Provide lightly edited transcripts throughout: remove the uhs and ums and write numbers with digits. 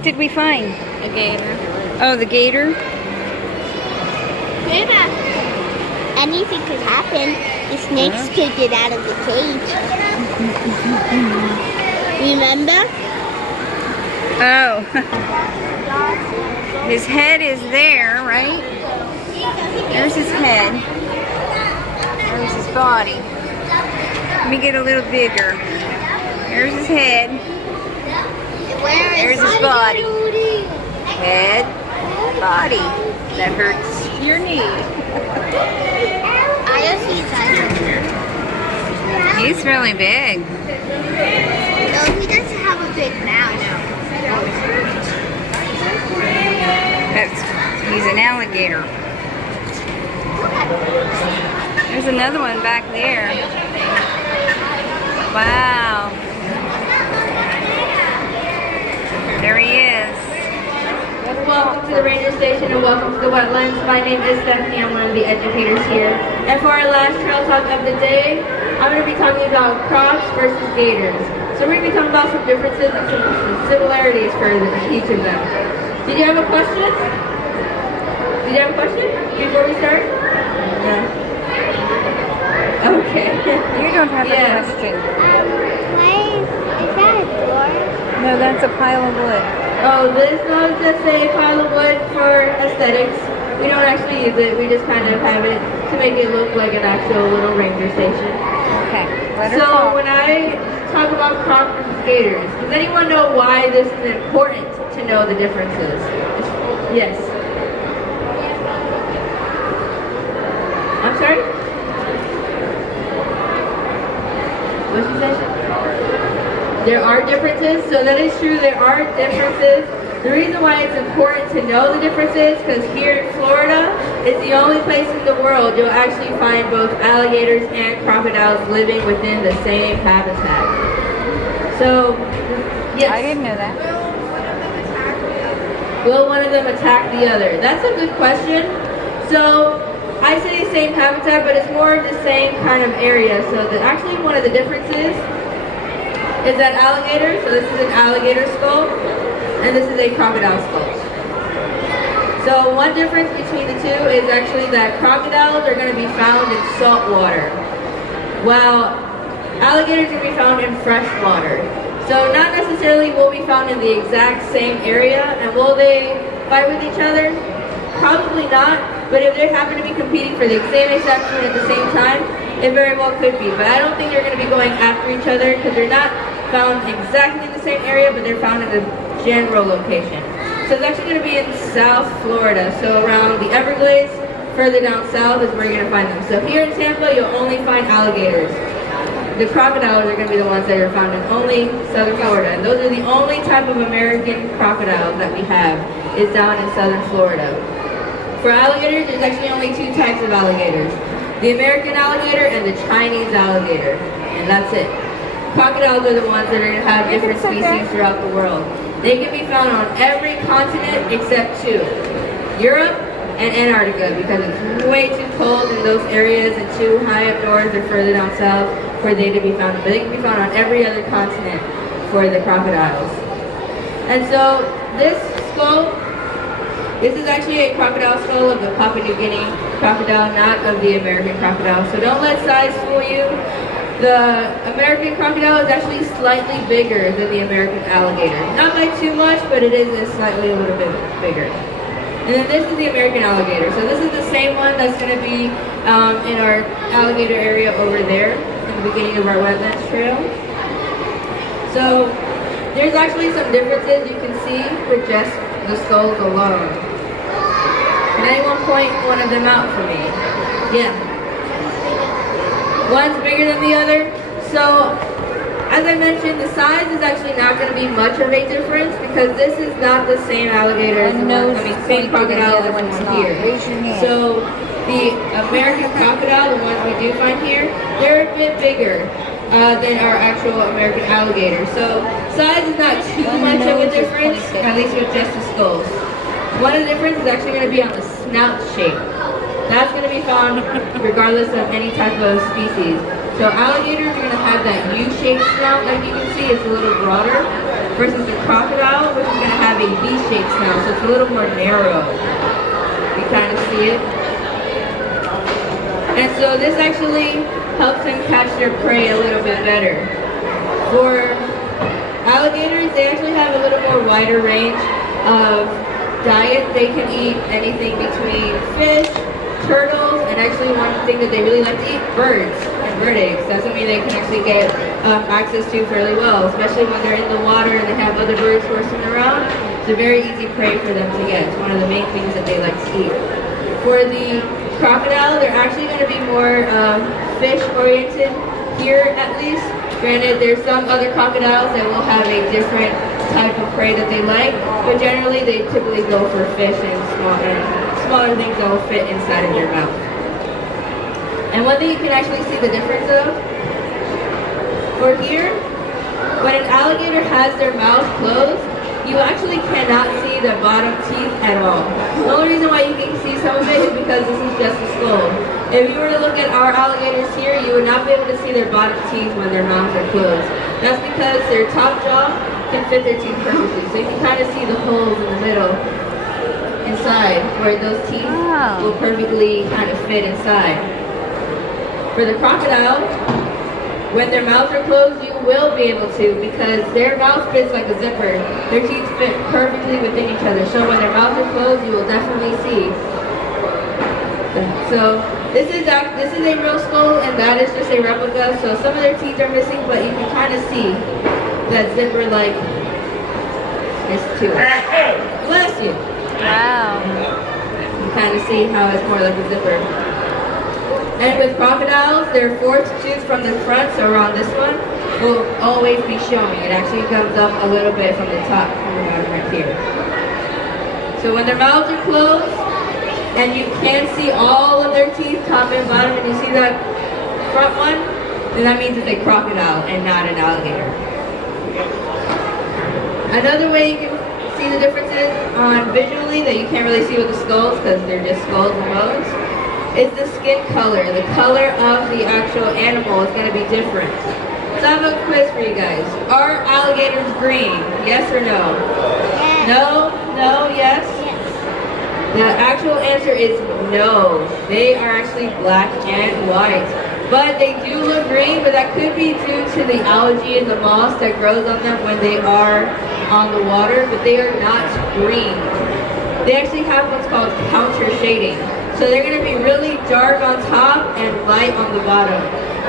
What did we find? A gator. Oh, the gator? Yeah. Anything could happen. The snakes could get out of the cage. Remember? Oh. His head is there, right? There's his head. There's his body. Let me get a little bigger. There's his head. There's his body. Head, body. That hurts your knee. I don't see his eyes. He's really big. No, he doesn't have a big mouth. He's an alligator. There's another one back there. Wow. There he is. Welcome to the ranger station and welcome to the wetlands. My name is Stephanie. I'm one of the educators here. And for our last trail talk of the day, I'm going to be talking about crocs versus gators. So we're going to be talking about some differences and some similarities for each of them. Did you have a question? Did you have a question before we start? Okay. You don't have a question. Is that a door? No, that's a pile of wood. Oh, this was just a pile of wood for aesthetics. We don't actually use it. We just kind of have it to make it look like an actual little ranger station. Okay. So when I talk about crocs versus gators, does anyone know why this is important to know the differences? Yes. I'm sorry? What did you say? There are differences, so that is true, there are differences. The reason why it's important to know the differences, because here in Florida, it's the only place in the world you'll actually find both alligators and crocodiles living within the same habitat. So, yes. I didn't know that. Will one of them attack the other? That's a good question. So, I say same habitat, but it's more of the same kind of area. So, actually one of the differences is that alligator, so this is an alligator skull, and this is a crocodile skull. So one difference between the two is actually that crocodiles are going to be found in salt water, while alligators are going to be found in fresh water. So not necessarily will be found in the exact same area, and will they fight with each other? Probably not, but if they happen to be competing for the same exact food at the same time, it very well could be. But I don't think they're going to be going after each other because they're not found exactly in the same area, but they're found in a general location. So it's actually going to be in South Florida, so around the Everglades, further down south is where you're going to find them. So here in Tampa, you'll only find alligators. The crocodiles are going to be the ones that are found in only Southern Florida. And those are the only type of American crocodiles that we have is down in Southern Florida. For alligators, there's actually only two types of alligators. The American alligator and the Chinese alligator. And that's it. Crocodiles are the ones that are going to have different species throughout the world. They can be found on every continent except two. Europe and Antarctica, because it's way too cold in those areas and too high up north or further down south for they to be found. But they can be found on every other continent for the crocodiles. And so this skull, this is actually a crocodile skull of the Papua New Guinea crocodile, not of the American crocodile. So don't let size fool you. The American crocodile is actually slightly bigger than the American alligator. Not by too much, but it is slightly a little bit bigger. And then this is the American alligator. So this is the same one that's going to be in our alligator area over there in the beginning of our wetlands trail. So there's actually some differences you can see with just the skulls alone. Can anyone point one of them out for me? Yeah. One's bigger than the other. So, as I mentioned, the size is actually not going to be much of a difference because this is not the same alligator as the one, same crocodile as the one here. So, the American crocodile, the ones we do find here, they're a bit bigger than our actual American alligator. So, size is not too much of a difference, at least with just the skulls. One of the differences is actually going to be on the snout shape. That's going to be found regardless of any type of species. So alligators are going to have that U-shaped snout, like you can see, it's a little broader. versus the crocodile, which is going to have a V-shaped snout, so it's a little more narrow. You kind of see it. And so this actually helps them catch their prey a little bit better. For alligators, they actually have a little more wider range of diet. They can eat anything between fish, turtles, and actually one thing that they really like to eat, birds and bird eggs. That's something they can actually get access to fairly well, especially when they're in the water and they have other birds who are swimming around. It's a very easy prey for them to get. It's one of the main things that they like to eat. For the crocodile, they're actually going to be more fish-oriented here, at least. Granted, there's some other crocodiles that will have a different type of prey that they like, but generally they typically go for fish and smaller things that will fit inside of their mouth. And one thing you can actually see the difference of, for here, when an alligator has their mouth closed, you actually cannot see the bottom teeth at all. The only reason why you can see some of it is because this is just a skull. If you were to look at our alligators here, you would not be able to see their bottom teeth when their mouths are closed. That's because their top jaw can fit their teeth perfectly. So you can kind of see the holes in the middle inside where those teeth will perfectly kind of fit inside. For the crocodile, when their mouths are closed, you will be able to, because their mouth fits like a zipper. Their teeth fit perfectly within each other. So when their mouths are closed, you will definitely see. So this is a real skull, and that is just a replica. So some of their teeth are missing, but you can kind of see that zipper-like to it. Bless you. Wow. You kind of see how it's more like a zipper. And with crocodiles, their fourth tooth from the front, so around this one, will always be showing. It actually comes up a little bit from the top, right here. So when their mouths are closed, and you can see all of their teeth, top and bottom, and you see that front one, then that means it's a crocodile and not an alligator. Another way you can see the differences on visually that you can't really see with the skulls because they're just skulls and bones, is the skin color. The color of the actual animal is going to be different. So I have a quiz for you guys. Are alligators green? Yes or no? Yes. No? No? Yes? Yes. The actual answer is no. They are actually black and white. But they do look green, but that could be due to the algae and the moss that grows on them when they are on the water, but they are not green. They actually have what's called counter shading. So they're going to be really dark on top and light on the bottom.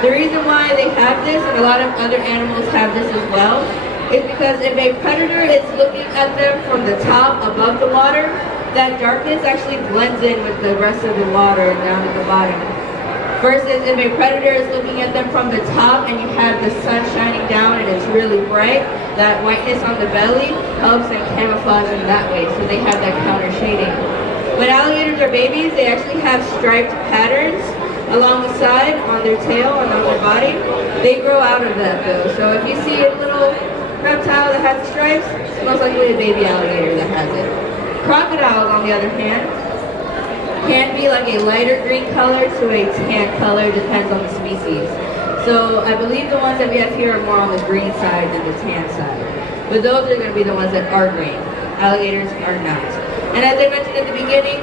The reason why they have this, and a lot of other animals have this as well, is because if a predator is looking at them from the top above the water, that darkness actually blends in with the rest of the water down at the bottom. Versus if a predator is looking at them from the top and you have the sun shining down and it's really bright, that whiteness on the belly helps them camouflage in that way, so they have that counter shading. When alligators are babies, they actually have striped patterns along the side on their tail and on their body. They grow out of that though, so if you see a little reptile that has stripes, it's most likely a baby alligator that has it. Crocodiles, on the other hand, can be like a lighter green color to a tan color, depends on the species. So I believe the ones that we have here are more on the green side than the tan side. But those are going to be the ones that are green. Alligators are not. And as I mentioned at the beginning,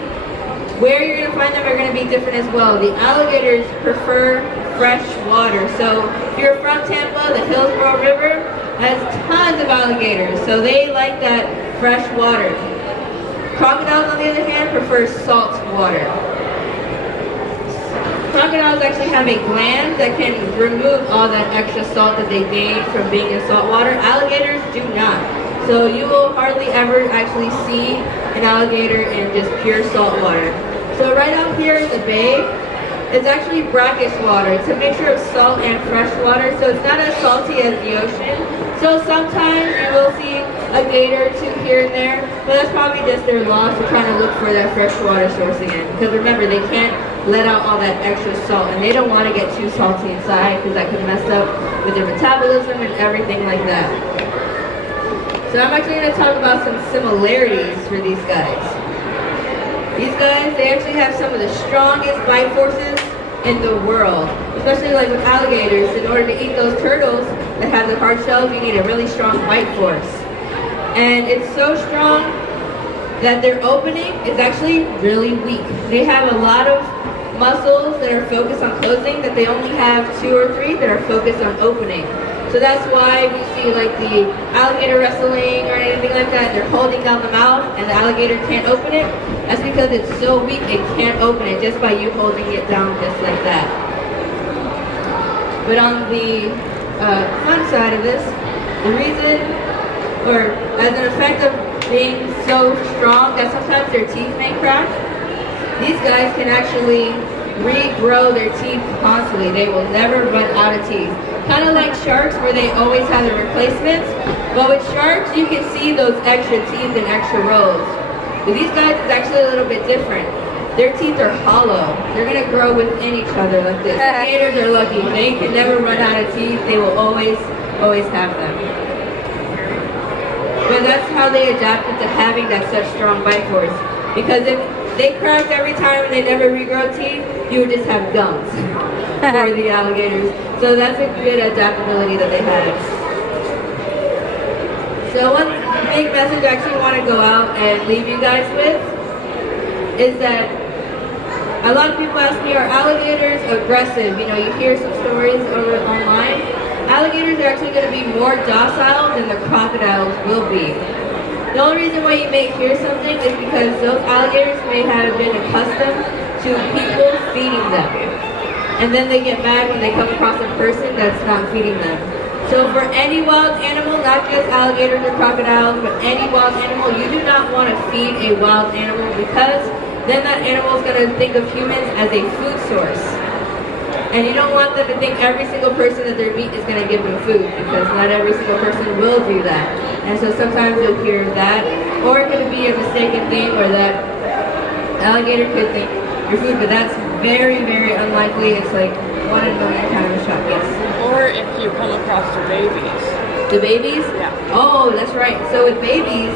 where you're going to find them are going to be different as well. The alligators prefer fresh water. So if you're from Tampa, the Hillsborough River has tons of alligators. So they like that fresh water. Crocodiles, on the other hand, prefer salt water. Crocodiles actually have a gland that can remove all that extra salt that they gain from being in salt water. Alligators do not. So you will hardly ever actually see an alligator in just pure salt water. So right out here in the bay, it's actually brackish water. It's a mixture of salt and fresh water, so it's not as salty as the ocean. So sometimes you will see a gator or two here and there, but that's probably just their loss of trying to look for that fresh water source again. Because remember, they can't let out all that extra salt, and they don't want to get too salty inside because that could mess up with their metabolism and everything like that. So I'm actually going to talk about some similarities for these guys. These guys, they actually have some of the strongest bite forces in the world. Especially like with alligators, in order to eat those turtles that have the hard shells, you need a really strong bite force. And it's so strong that their opening is actually really weak. They have a lot of muscles that are focused on closing that they only have 2 or 3 that are focused on opening. So that's why we see like the alligator wrestling or anything like that, they're holding down the mouth and the alligator can't open it. That's because it's so weak it can't open it just by you holding it down just like that. But on the fun side of this, the reason, or as an effect of being so strong that sometimes their teeth may crack, these guys can actually regrow their teeth constantly. They will never run out of teeth. Kind of like sharks where they always have the replacements. But with sharks, you can see those extra teeth and extra rows. With these guys, it's actually a little bit different. Their teeth are hollow. They're going to grow within each other like this. Alligators are lucky. They can never run out of teeth. They will always have them. But that's how they adapted to having that such strong bite force. Because if they cracked every time and they never regrow teeth, you would just have gums for the alligators. So that's a good adaptability that they had. So one big message I actually want to go out and leave you guys with is that a lot of people ask me, are alligators aggressive? You know, you hear some stories online. Alligators are actually going to be more docile than the crocodiles will be. The only reason why you may hear something is because those alligators may have been accustomed to people feeding them. And then they get mad when they come across a person that's not feeding them. So for any wild animal, not just alligators or crocodiles, but any wild animal, you do not want to feed a wild animal because then that animal is going to think of humans as a food source. And you don't want them to think every single person that they meet is going to give them food because not every single person will do that. And so sometimes you'll hear that, or it could be a mistaken thing where that alligator could think your food, but that's very, very unlikely. It's like 1 in a million kind of a shot, yes. Or if you come across the babies. The babies? Yeah. Oh, that's right. So with babies,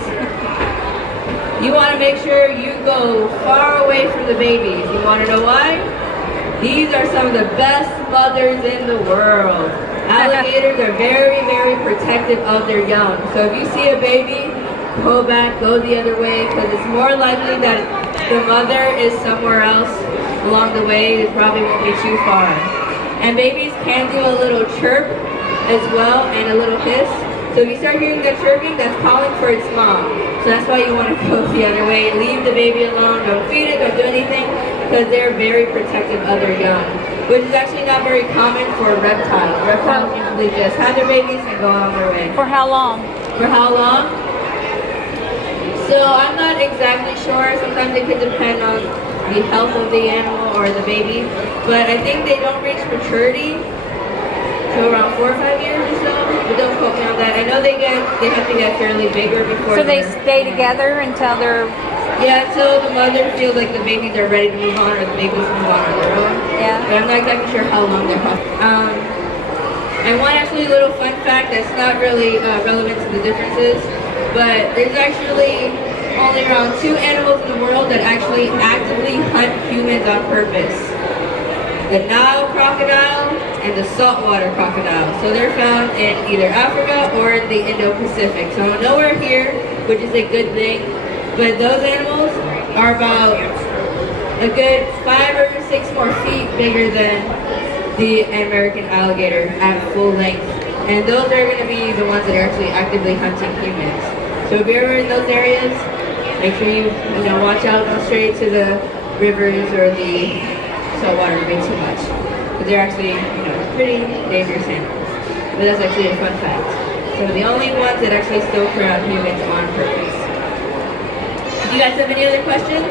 you want to make sure you go far away from the babies. You want to know why? These are some of the best mothers in the world. Alligators are very, very protective of their young. So if you see a baby, go back, go the other way, because it's more likely that the mother is somewhere else along the way. It probably won't be too far. And babies can do a little chirp as well and a little hiss. So if you start hearing that chirping, that's calling for its mom. So that's why you want to go the other way. Leave the baby alone. Don't feed it. Don't do anything. Because they're very protective of their young. Which is actually not very common for reptiles. Reptiles usually just have their babies and go on their way. For how long? For how long? So I'm not exactly sure. Sometimes it could depend on the health of the animal or the baby. But I think they don't reach maturity so around 4 or 5 years or so. But don't quote me on that. I know they have to get fairly bigger before. So they stay together until they're... Yeah, so the mother feels like the babies are ready to move on or the babies move on their own. Yeah. But I'm not exactly sure how long they're and one actually little fun fact that's not really relevant to the differences, but there's actually only around 2 animals in the world that actually actively hunt humans on purpose. The Nile crocodile and the saltwater crocodile. So they're found in either Africa or in the Indo-Pacific. So nowhere here, which is a good thing. But those animals are about a good 5 or 6 more feet bigger than the American alligator at full length. And those are going to be the ones that are actually actively hunting humans. So if you're ever in those areas, make sure you watch out, don't stray to the rivers or the saltwater way too much. Because they're actually, pretty dangerous animals. But that's actually a fun fact. So the only ones that actually still prey on humans on purpose. Do you guys have any other questions?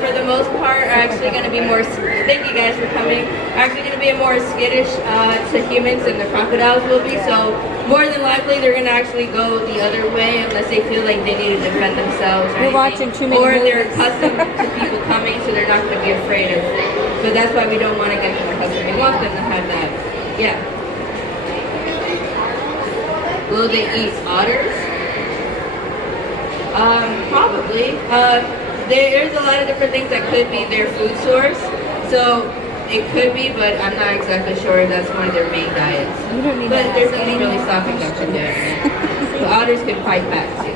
For the most part, are actually going to be more, thank you guys for coming, are actually going to be more skittish to humans than the crocodiles will be. So more than likely, they're going to actually go the other way unless they feel like they need to defend themselves. You're watching too many movies. They're accustomed to people coming, so they're not going to be afraid of. But that's why we don't want to get them accustomed. We want them to have that. Yeah. Will they eat otters? Probably. There's a lot of different things that could be their food source. So it could be, but I'm not exactly sure if that's one of their main diets. You don't need but to there's ask nothing any really more stopping them from doing it. so otters can fight back too.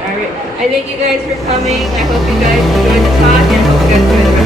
Alright, I thank you guys for coming. I hope you guys enjoyed the talk and hope you guys enjoy the